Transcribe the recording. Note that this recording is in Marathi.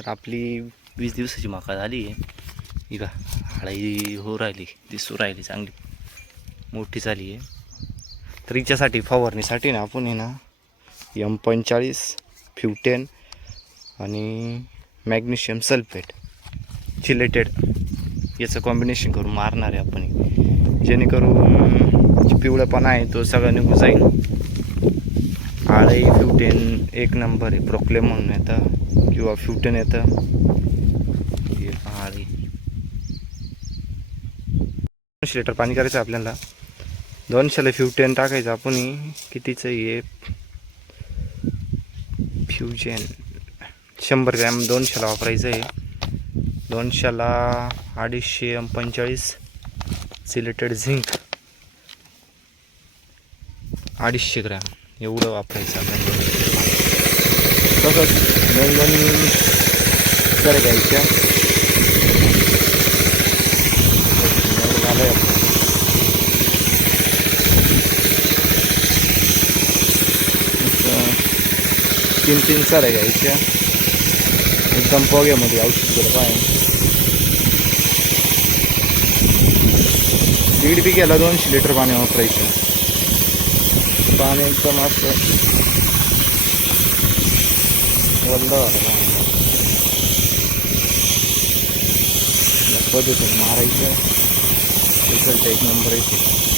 तर आपली वीस दिवसाची माका झाली. आहे ही का हळाई हो राहिली दिसू राहिली चांगली. मोठी झाली आहे. तर हिच्यासाठी फवारणीसाठी ना आपण आहे ना यम पंचेचाळीस फ्युटेन आणि मॅग्नेशियम सल्फेट चिलेटेड याचं कॉम्बिनेशन करून मारणार आहे आपण जेणेकरून जे पिवळेपणा आहे तो सगळा निघून जाईल. आळई फ्युटेन एक नंबर आहे प्रोक्लेम म्हणून येतं किंवा फ्युटन येतं. हे पहाडी दोनशे लिटर पाणी करायचं आपल्याला. दोनशेला फ्युटेन टाकायचं आपण. कितीचं हे? फ्युजन शंभर ग्रॅम दोनशेला वापरायचं आहे. दोनशेला अडीचशे एम पंचेचाळीस सिलेटेड झिंक. अडीचशे ग्रॅम. एवढं वापरायचं आपण. तसंच दोन दोन सर घ्यायच्या झालं तीन तीन साऱ्या घ्यायच्या एकदम पोग्यामध्ये औषध गेलं पाय दीड बिघ्याला दोनशे लिटर पाणी वापरायचं. पाणी एकदम असं वल्ल झालं पाणी या पद्धतीने मारायचं रिझल्ट एक नंबर येते